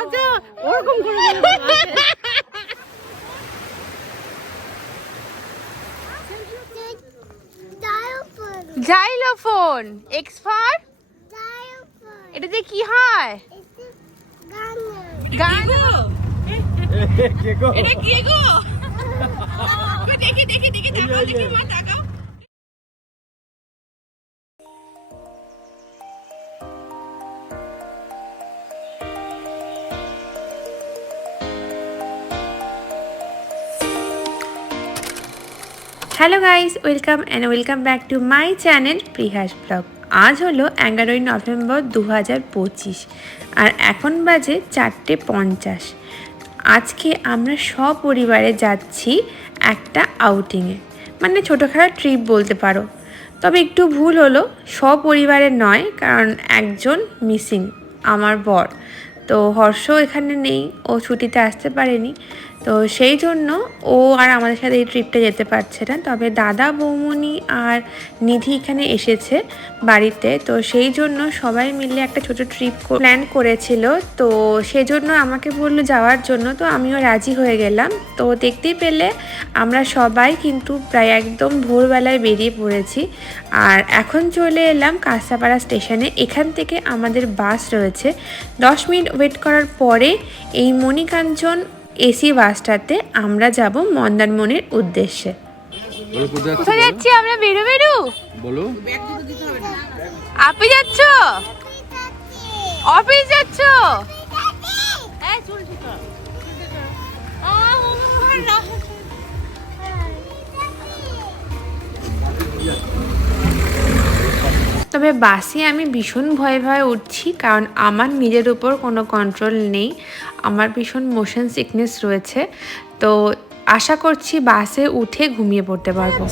আচ্ছা ওরকম করে জাইলোফোন এক্স ফর এটা দিয়ে কি হয় গান এটা কি গো দেখি দেখি দেখি তাকাও দেখি মা তাকাও hello guys welcome back to my channel Prihas blog. আজ হলো 11ই নভেম্বর 2025 আর এখন বাজে 4:50। আজকে আমরা সপরিবারে যাচ্ছি একটা আউটিংয়ে, মানে ছোটোখাটো ট্রিপ বলতে পারো। তবে একটু ভুল হলো, সপরিবারে নয়, কারণ একজন মিসিং, আমার বর। তো হর্ষ এখানে নেই, ও ছুটিতে আসতে পারেনি, তো সেই জন্য ও আর আমাদের সাথে এই ট্রিপটা যেতে পারছে না। তবে দাদা বৌমনি আর নিধি এখানে এসেছে বাড়িতে, তো সেই জন্য সবাই মিলে একটা ছোট ট্রিপ প্ল্যান করেছিল। তো সেই জন্য আমাকে বললো যাওয়ার জন্য, তো আমিও রাজি হয়ে গেলাম। তো দেখতেই পেলে আমরা সবাই কিন্তু প্রায় একদম ভোরবেলায় বেরিয়ে পড়েছি। আর এখন চলে এলাম কাঁচরাপাড়া স্টেশনে। এখান থেকে আমাদের বাস রয়েছে। 10 মিনিট ওয়েট করার পরে এই মণিকাঞ্চন এসি বাসটাতে আমরা যাব মন্দারমণির উদ্দেশ্যে। কোথায় যাচ্ছি আমরা? বেরো বেরো বলো। আপনি যাচ্ছ? অফিস যাচ্ছ? তবে বাসে আমি ভীষণ ভয়ে ভয়ে উঠছি, কারণ আমার নিজের উপর কোনো কন্ট্রোল নেই। আমার ভীষণ মোশন সিকনেস রয়েছে, তো আশা করছি বাসে উঠে ঘুমিয়ে পড়তে পারবো।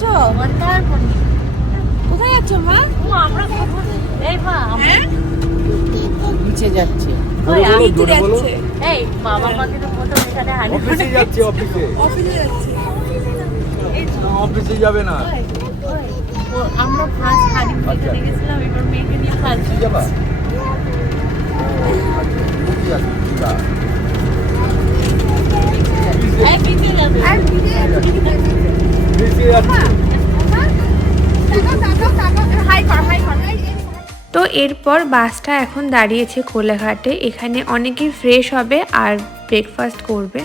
কোথায় যাচ্ছ মা? এই মা নিচে যাচ্ছে। এই মামা মাকে তো ফটো এখানে হানি অফিসে যাচ্ছে। অফিসে যাচ্ছে। অফিসে যাবে না। আমরা ফার্স্ট হানি মুভিতে দেখেছিলাম, এবার মেয়েকে নিয়ে ফার্স্ট যাবা। তো এরপর বাসটা এখন দাঁড়িয়েছে কোলাঘাটে। এখানে অনেকেই ফ্রেশ হবে আর ব্রেকফাস্ট করবে।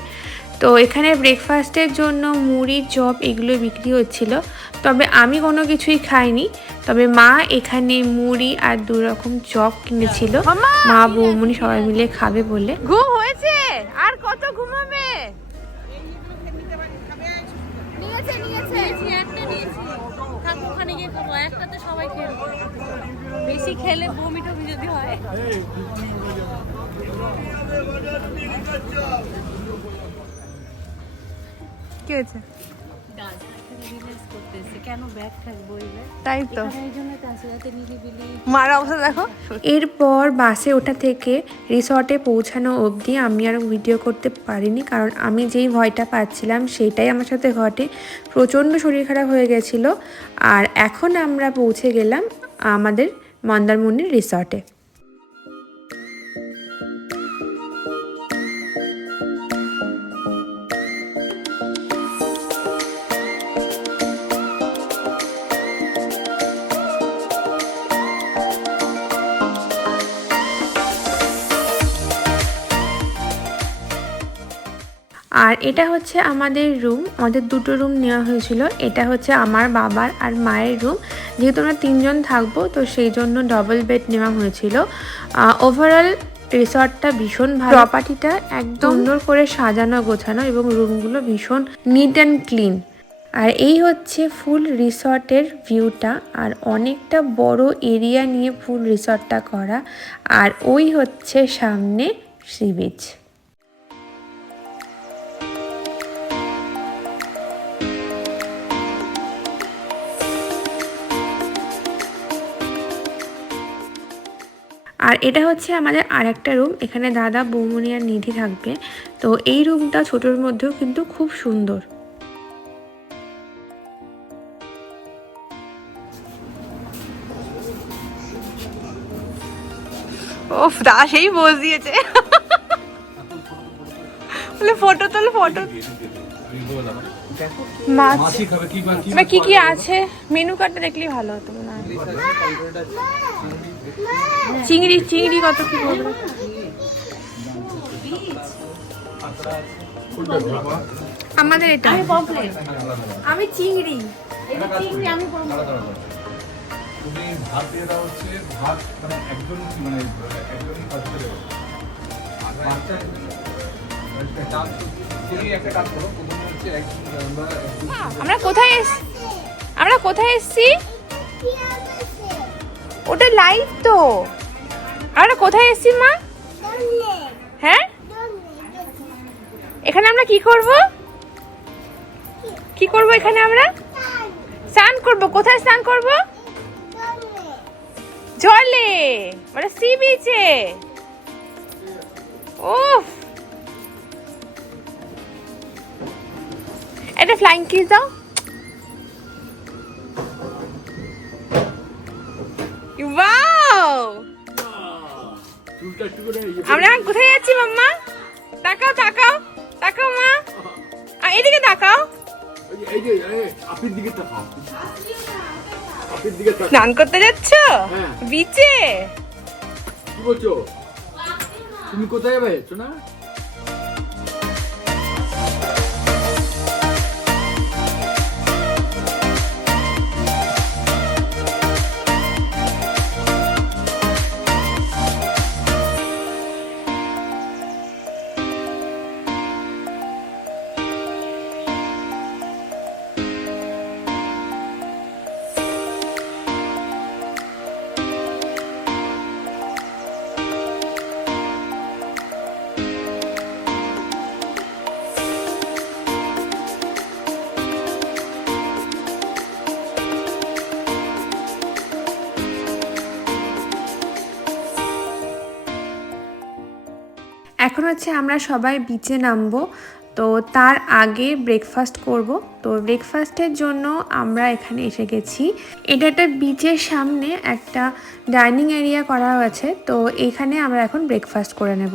তো এখানে ব্রেকফাস্টের জন্য মুড়ি, চপ এগুলো বিক্রি হচ্ছিল। তবে আমি কোনো কিছুই খাইনি। তবে মা এখানে মুড়ি আর 2 রকম চপ কিনেছিল, মা বৌমনি সবাই মিলে খাবে বলে। ঘুম হয়েছে? আর কত ঘুমাবে? বেশি খেলে বমি টমি যদি হয়। কি হয়েছে? তাই তো মার অবস্থা দেখো। এরপর বাসে ওঠা থেকে রিসর্টে পৌঁছানো অবধি আমি আর ভিডিও করতে পারিনি, কারণ আমি যেই ভয়টা পাচ্ছিলাম সেটাই আমার সাথে ঘটে। প্রচণ্ড শরীর খারাপ হয়ে গেছিলো। আর এখন আমরা পৌঁছে গেলাম আমাদের মন্দারমণির রিসর্টে। আর এটা হচ্ছে আমাদের রুম। আমাদের 2টো রুম নেওয়া হয়েছিল। এটা হচ্ছে আমার বাবার আর মায়ের রুম। যেহেতু আমরা 3 জন থাকবো, তো সেই জন্য ডবল বেড নেওয়া হয়েছিল। ওভারঅল রিসর্টটা ভীষণ ভালো। প্রপার্টিটা একদম সুন্দর করে সাজানো গোছানো এবং রুমগুলো ভীষণ নিট অ্যান্ড ক্লিন। আর এই হচ্ছে ফুল রিসর্টের ভিউটা। আর অনেকটা বড় এরিয়া নিয়ে ফুল রিসর্টটা করা। আর ওই হচ্ছে সামনে সি বিচ। আর এটা হচ্ছে আমাদের আরেকটা রুম। এখানে দাদা বৌমনি আর নিধি থাকবে। তো এই রুমটা ছোটোর মধ্যেও কিন্তু খুব সুন্দর। ওফ, দা সেই পোজ দিয়েছে। ফটো তোল ফটো। মাছ কি কি আছে মেনু কার্ডটা দেখলেই ভালো হতো মনে হয়। চিংড়ি চিংড়ি কত কি বলবো? আমাদের এটা আমি চিংড়ি আমি ভাত এটা হচ্ছে ভাত মানে একজন মানে একজনই খাচ্ছে দেবো আমরা কোথায় এসছি? ওটা লাইভ তো। আমরা কোথায় এসছি মা? হ্যাঁ এখানে আমরা কি করব এখানে আমরা স্নান করব। কোথায় স্নান করব? জলে মানে সি বিচে। উফ একটা ফ্লাইং কিস দাও। ওয়াও আমরা কোথায় যাচ্ছি মাম্মা? তাকাও তাকাও তাকাও মা, এদিকে তাকাও। স্নান করতে যাচ্ছ বিচে? কি বলছো তুমি? কোথায় যাবে সোনা? এখন হচ্ছে আমরা সবাই বিচে নামবো, তো তার আগে ব্রেকফাস্ট করব। তো ব্রেকফাস্টের জন্য আমরা এখানে এসে গেছি। এটা একটা বিচের সামনে একটা ডাইনিং এরিয়া করা হয়েছে, তো এখানে আমরা এখন ব্রেকফাস্ট করে নেব।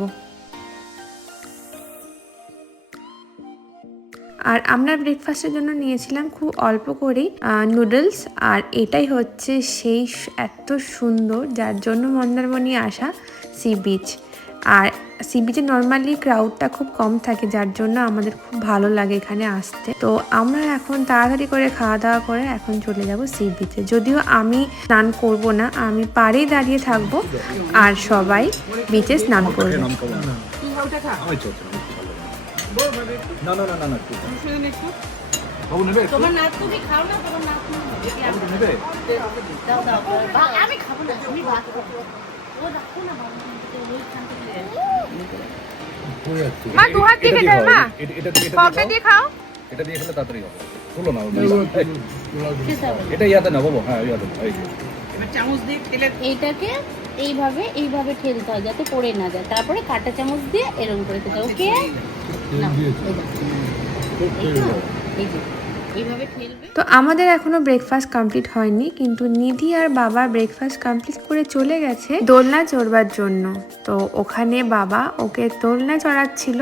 আর আমরা ব্রেকফাস্টের জন্য নিয়েছিলাম খুব অল্প করেই নুডলস। আর এটাই হচ্ছে সেই এত সুন্দর যার জন্য মন্দারমণি আসা সি বিচ। আর সি বিচে নর্মালি ক্রাউডটা খুব কম থাকে, যার জন্য আমাদের খুব ভালো লাগে এখানে আসতে। তো আমরা এখন তাড়াতাড়ি করে খাওয়া দাওয়া করে এখন চলে যাব সি বিচে। যদিও আমি স্নান করব না, আমি পাড়েই দাঁড়িয়ে থাকবো আর সবাই বিচে স্নান করবে। না না না না না বাবু নেবে? তোমার নাচ তুমি খাও না, তোমার নাচ নেবে? দাও দাও আমি খাবো না, আমি ভাত খাবো। ও রাখো না বাবা, ওইখান থেকে মা দু হাত দিয়ে খেতে মা, পকেটে দিয়ে খাও। এটা দিয়ে খেলে তাড়াতাড়ি হবে। তুলো না এটা ইয়াতে না বাবু। হ্যাঁ ইয়াতে এবার চামচ দিয়ে ঠেলে এইটাকে এইভাবে এইভাবে ঠেলতে হয় যাতে পড়ে না যায়। তারপরে কাঁটা চামচ দিয়ে এরকম করে খেতে। ওকে না এইভাবে ঠেলবে। তো আমাদের এখনো ব্রেকফাস্ট কমপ্লিট হয়নি, কিন্তু নিধি আর বাবা ব্রেকফাস্ট কমপ্লিট করে চলে গেছে দোলনা চড়বার জন্য। তো ওখানে বাবা ওকে দোলনা চড়াচ্ছিল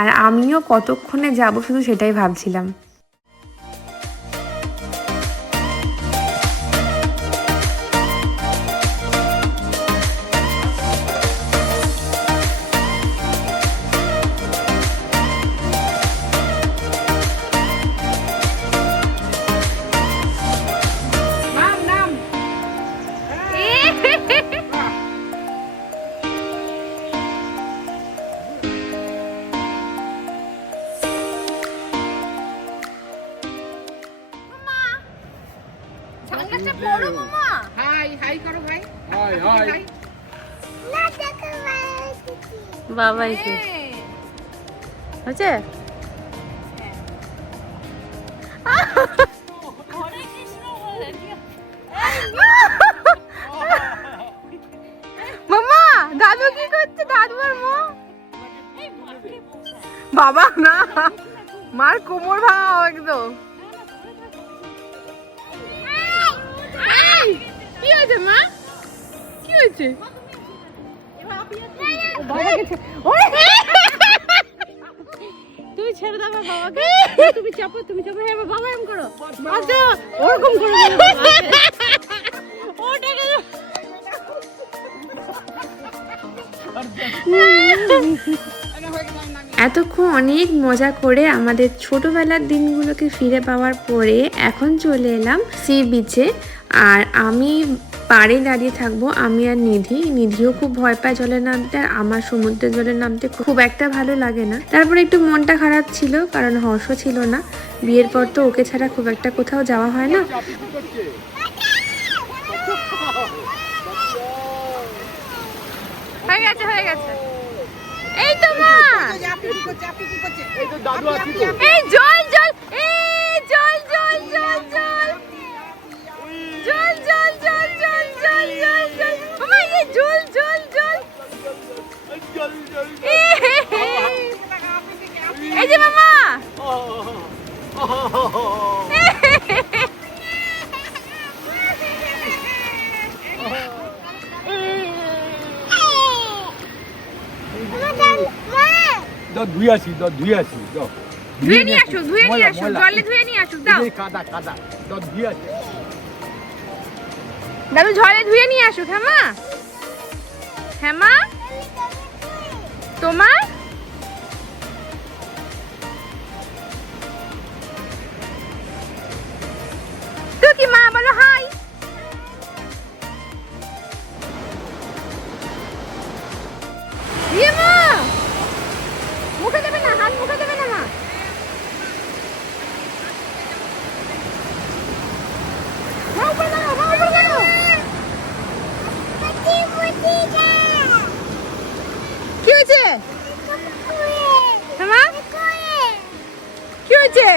আর আমিও কতক্ষণে যাব শুধু সেটাই ভাবছিলাম। বাবা এসে হচ্ছে মামা দাদু কি করছে? দাদু আর মা বাবা না, মার কোমর ভাঙা একদম। কি হয়েছে মা? কি হয়েছে? ছেড়ে দাও আমার বাবাকে। তুমি চাপো হ্যাঁ বাবা এরকম করো। আচ্ছা ওরকম করো ওটাকে এতক্ষণ অনেক মজা করে আমাদের ছোটবেলার দিনগুলোকে ফিরে পাওয়ার পরে এখন চলে এলাম সি বিচে। আর আমি পাড়ে দাঁড়িয়ে থাকবো, আমি আর নিধিও খুব ভয় পায় জলে নামতে, আর আমার সমুদ্রের জলে নামতে খুব একটা ভালো লাগে না। তারপরে একটু মনটা খারাপ ছিল কারণ হর্ষ ছিল না, বিয়ের পর তো ওকে ছাড়া খুব একটা কোথাও যাওয়া হয় না। হয়ে গেছে এই তো মা, এই জল জল, এই জল জল জল জল জল জল জল জল জল জল জল, মামা এই জল জল জল, এই যে মামা ধুয়ে আসি ধুয়ে নিয়ে আসো, জলে ধুয়ে নিয়ে আসো, দাও কাদা ধুয়ে আসি দাদু, জলে ধুয়ে নিয়ে আসো। হ্যাঁ মা তোমার তো কি মা বলো হাই। মা মুখে দেবে না, হাত মুখে দেবে না মা। কি হয়েছে কি হয়েছে?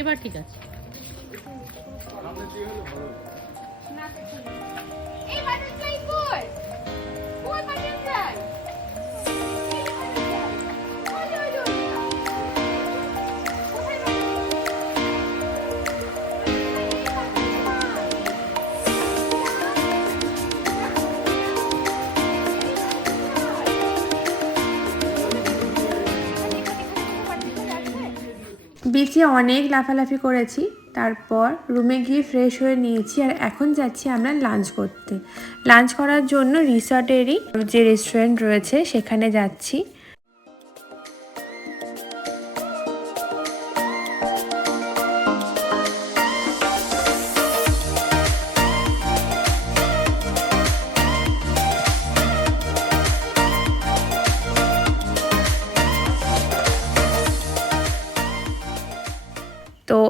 এবার ঠিক আছে। বিচে অনেক লাফালাফি করেছি, তারপর রুমে গিয়ে ফ্রেশ হয়ে নিয়েছি। আর এখন যাচ্ছি আমরা লাঞ্চ করতে। লাঞ্চ করার জন্য রিসর্টেরই যে রেস্টুরেন্ট রয়েছে সেখানে যাচ্ছি। তো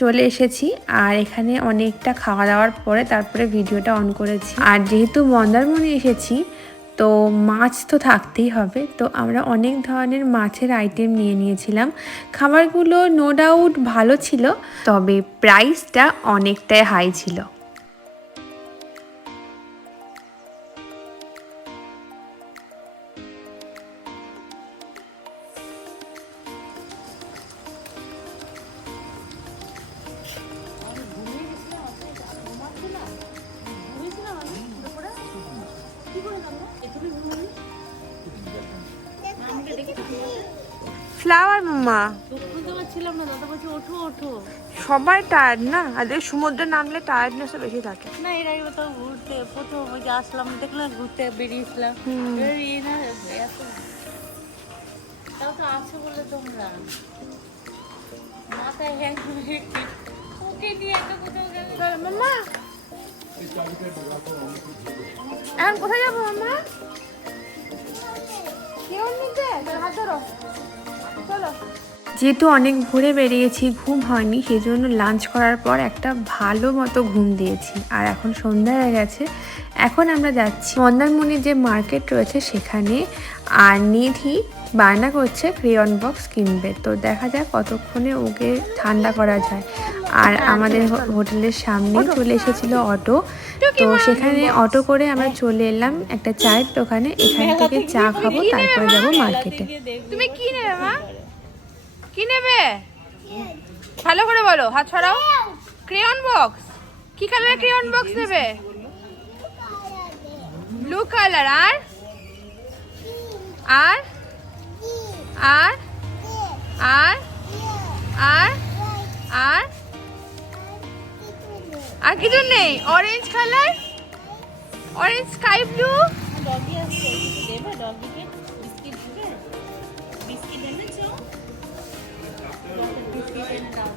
চলে এসেছি, আর এখানে অনেকটা খাওয়া দাওয়ার পরে তারপরে ভিডিওটা অন করেছি। আর যেহেতু মন্দারমণি এসেছি তো মাছ তো থাকতেই হবে, তো আমরা অনেক ধরনের মাছের আইটেম নিয়ে নিয়েছিলাম। খাবারগুলো নো ডাউট ভালো ছিল, তবে প্রাইসটা অনেকটাই হাই ছিল। ফ্লাওয়ার মামা সবাই টায়ার্ড না, আর সমুদ্রে নামলে টায়ার্ডনেসও বেশি থাকে না। এর আগে তো ঘুরতে প্রথম ওই যে আসলাম, দেখলাম ঘুরতে বেরিয়েছিলাম, তাও তো আছে বলে তোমরা মাথায় হ্যাং ওকে নিয়ে একটা কোথাও গেলে মামা। এখন কোথায় যাবো মামা? যেহেতু অনেক ভোরে বেরিয়েছি, ঘুম হয়নি, সেই জন্য লাঞ্চ করার পর একটা ভালো মতো ঘুম দিয়েছি। আর এখন সন্ধ্যা হয়ে গেছে, এখন আমরা যাচ্ছি মন্দারমণির যে মার্কেট রয়েছে সেখানে। আর নিধি বায়না করছে ক্রেয়ন বক্স কিনবে, তো দেখা যাক কতক্ষণে ওকে ঠান্ডা করা যায়। আর আমাদের হোটেলের সামনে চলে এসেছিল অটো, তো সেখানে অটো করে আমরা চলে এলাম একটা চায়ের দোকানে। এখান থেকে চা খাবো, তারপরে যাবো মার্কেটে। তুমি কি নেবে মা? কি নেবে ভালো করে বলো, হাত ছড়াও। Crayon box? কি কালারের ক্রেয়ন বক্স নেবে? Blue colour. আর আর আর আর আর আর আর কিছু নেই? Orange colour, orange sky blue. Doggy আসছে, কিছু দেবে ডগিকে? বিস্কিট দেবে? বিস্কিট এনেছো? বিস্কিট এনে দাও।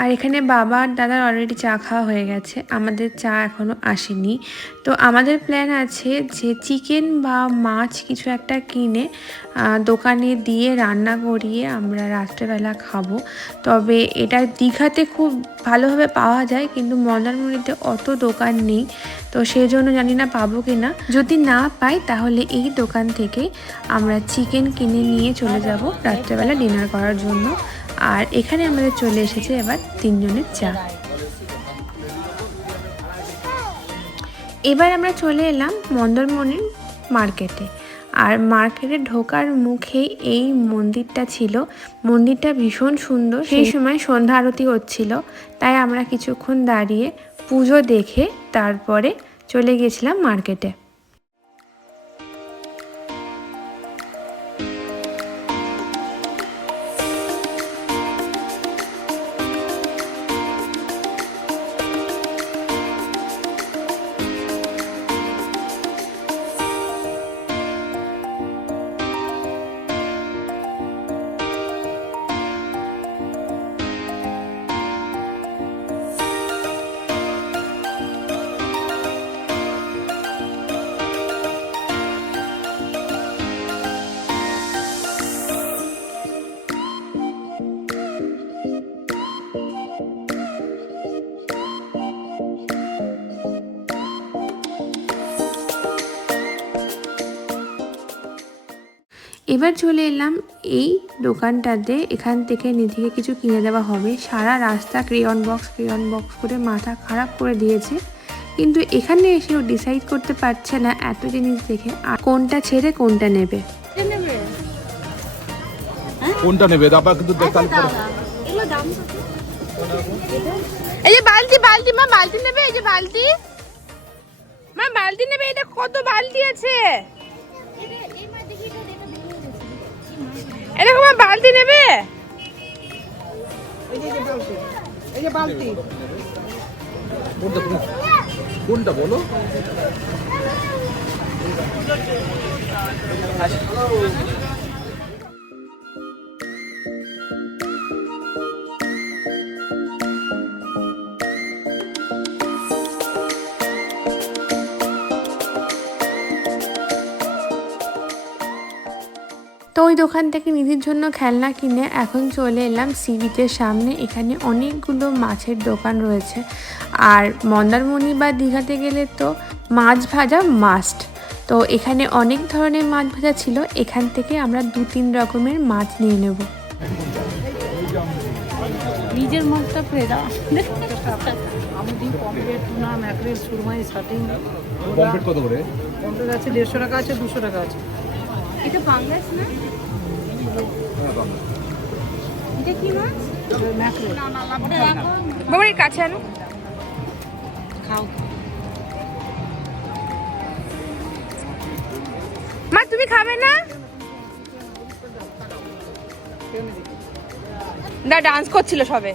আর এখানে বাবা আর দাদার অলরেডি চা খাওয়া হয়ে গেছে, আমাদের চা এখনও আসেনি। তো আমাদের প্ল্যান আছে যে চিকেন বা মাছ কিছু একটা কিনে দোকানে দিয়ে রান্না করিয়ে আমরা রাত্রেবেলা খাবো। তবে এটা দীঘাতে খুব ভালোভাবে পাওয়া যায়, কিন্তু মন্দারমণিতে অত দোকান নেই, তো সেই জন্য জানি না পাবো কি না। যদি না পাই তাহলে এই দোকান থেকে আমরা চিকেন কিনে নিয়ে চলে যাব রাত্রেবেলা ডিনার করার জন্য। আর এখানে আমাদের চলে এসেছে এবার 3 জনের চা। এবার আমরা চলে এলাম মন্দারমণির মার্কেটে। আর মার্কেটে ঢোকার মুখেই এই মন্দিরটা ছিল। মন্দিরটা ভীষণ সুন্দর, সেই সময় সন্ধ্যা আরতি হচ্ছিল, তাই আমরা কিছুক্ষণ দাঁড়িয়ে পুজো দেখে তারপরে চলে গেছিলাম মার্কেটে। এবার চলে এলাম এই দোকানটাতে। এখান থেকে নিধিকে কিছু কিনে দেওয়া হবে। সারা রাস্তা ক্রেয়ন বক্স করে মাথা খারাপ করে দিয়েছে, কিন্তু এখানে এসেও ডিসাইড করতে পারছে না এত জিনিস দেখে আর কোনটা ছেড়ে কোনটা নেবে। কোনটা নেবে দাদা? কিন্তু এই যে বালতি মা, বালতি নেবে? এই যে বালতি মা, বালতি নেবে? এটা কত বালতি আছে? এরকম বালতি নেবে? এই যে বালতি কোনটা বলো? তো ওই দোকান থেকে নিধির জন্য খেলনা কিনে এখন চলে এলাম সি বিচের সামনে। এখানে অনেকগুলো মাছের দোকান রয়েছে, আর মন্দারমণি বা দীঘাতে গেলে তো মাছ ভাজা মাস্ট। তো এখানে অনেক ধরনের মাছ ভাজা ছিল, এখান থেকে আমরা 2-3 রকমের মাছ নিয়ে নেব। নিজের মাছটা ফেরা আমুদি, পমফ্রেট, টুনা, ম্যাকরেল, সুরমাই, শাটিং। পমফ্রেট কত করে? পমফ্রেট আছে 150 টাকা আছে, 200 টাকা আছে। এটা পাঙ্গাস না? হ্যাঁ বাবা। এটা কি মাছ? ম্যাকরেল। বাবার কাছে আনো। খাও। মা তুমি খাবে না? না, ডান্স করছিল সবে।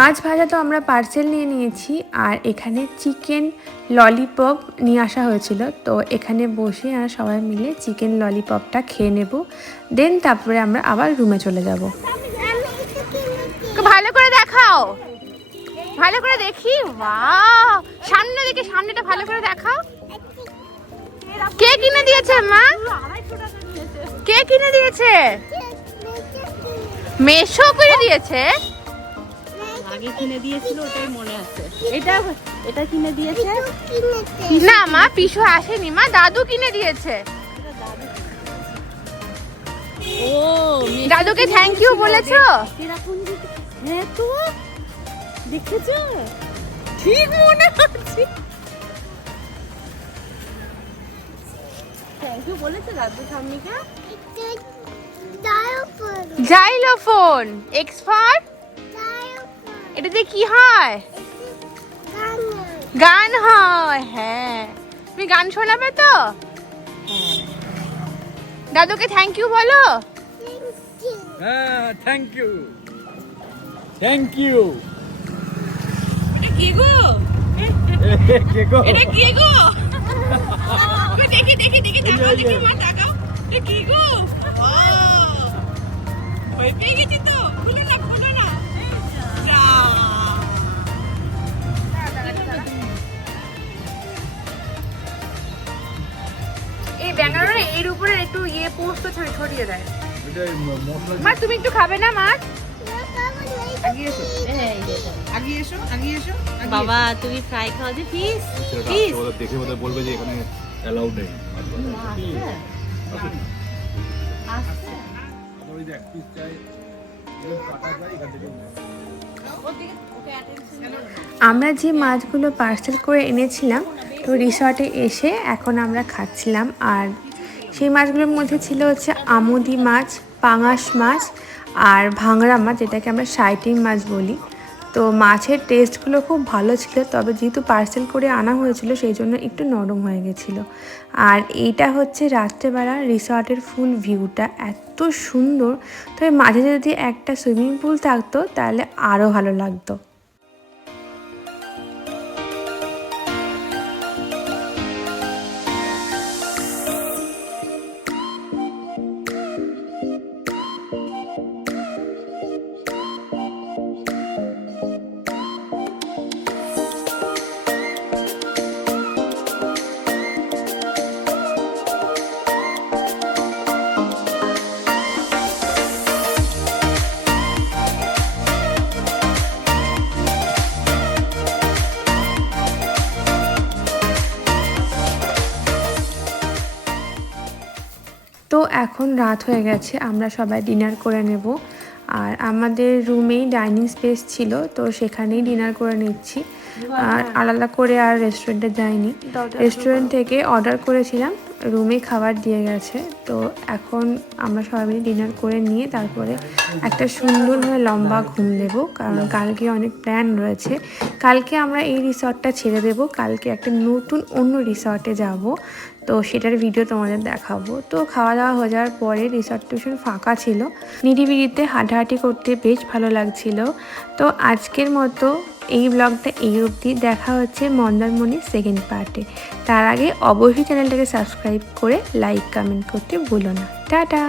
মাছ ভাজা তো আমরা পার্সেল নিয়ে নিয়েছি, আর এখানে চিকেন ললিপপ নিয়ে আসা হয়েছিল। তো এখানে বসে আমরা সবাই মিলে চিকেন ললিপপটা খেয়ে নেব, দেন তারপরে আমরা আবার রুমে চলে যাব। ভালো করে দেখাও, ভালো করে দেখি। ওয়াও, সামনে দেখে, সামনেটা ভালো করে দেখাও। কে কিনে দিয়েছে মা? কে কিনে দিয়েছে? মেশো করে দিয়েছে। আগে কিনে দিয়েছিল, ওটাই মনে আছে। এটা কিনে দিয়েছে না মা, পিসু আসেনি মা, দাদু কিনে দিয়েছে। ও, দাদুকে থ্যাংক ইউ বলেছো? এরকম হ্যাঁ তো দেখেছো, ঠিক মনে আছে। থ্যাংক ইউ বলেছে দাদু ঠাম্মিকে। জাইলোফোন এক্স ফর, এটা দিয়ে কি হয়? গান হয়। হ্যাঁ, তুমি গান শোনাবে তো? দাদুকে থ্যাংক ইউ বলো। হ্যাঁ, থ্যাংক ইউ, থ্যাংক ইউ। এটা কি গো? কে গো? এটা কি গো? দেখি দেখি দেখি, তাকাও দেখি মা, তাকাও। এটা কি গো? ভয় পেয়ে গেছি তো। খুলো না, খুলো না। যা। এই ব্যাঙ্গালোরে এর উপরে একটু পোস্ট ছড়িয়ে দেয়। মা তুমি একটু খাবে না মাছ? আগিয়ে এসো, আগিয়ে এসো। বাবা তুমি ফ্রাই খাও যে ফিশ। দেখে ওদের বলবে যে এখানে অ্যালাউড নেই। আমরা যে মাছগুলো পার্সেল করে এনেছিলাম, তো রিসর্টে এসে এখন আমরা খাচ্ছিলাম। আর সেই মাছগুলোর মধ্যে ছিল হচ্ছে আমুদি মাছ, পাঙাশ মাছ আর ভাংড়া মাছ, যেটাকে আমরা শাইটিং মাছ বলি। তো মাছের টেস্টগুলো খুব ভালো ছিল, তবে যেহেতু পার্সেল করে আনা হয়েছিল সেই জন্য একটু নরম হয়ে গেছিলো। আর এইটা হচ্ছে রাত্রেবেলা রিসর্টের ফুল ভিউটা, এত সুন্দর। তবে মাঝে যদি একটা সুইমিং পুল থাকতো তাহলে আরও ভালো লাগতো। এখন রাত হয়ে গেছে, আমরা সবাই ডিনার করে নেব। আর আমাদের রুমেই ডাইনিং স্পেস ছিল, তো সেখানেই ডিনার করে নিচ্ছি। আর আলাদা করে আর রেস্টুরেন্টে যাইনি, রেস্টুরেন্ট থেকে অর্ডার করেছিলাম, রুমে খাবার দিয়ে গেছে। তো এখন আমরা সবাই মিলে ডিনার করে নিয়ে তারপরে একটা সুন্দরভাবে লম্বা ঘুম দেব, কারণ কালকে অনেক প্ল্যান রয়েছে। কালকে আমরা এই রিসর্টটা ছেড়ে দেব, কালকে একটা নতুন অন্য রিসর্টে যাব, তো সেটার ভিডিও তোমাদের দেখাবো। তো খাওয়া দাওয়া হয়ে যাওয়ার পরে রিসর্ট টিউশন ফাঁকা ছিল, নিরিবিলিতে হাঁটাহাঁটি করতে বেশ ভালো লাগছিল। তো আজকের মতো এই ব্লগটা এই অবধি, দেখা হচ্ছে মন্দারমণির সেকেন্ড পার্টে। তার আগে অবশ্যই চ্যানেলটাকে সাবস্ক্রাইব করে লাইক কমেন্ট করতে ভুলো না। টাটা।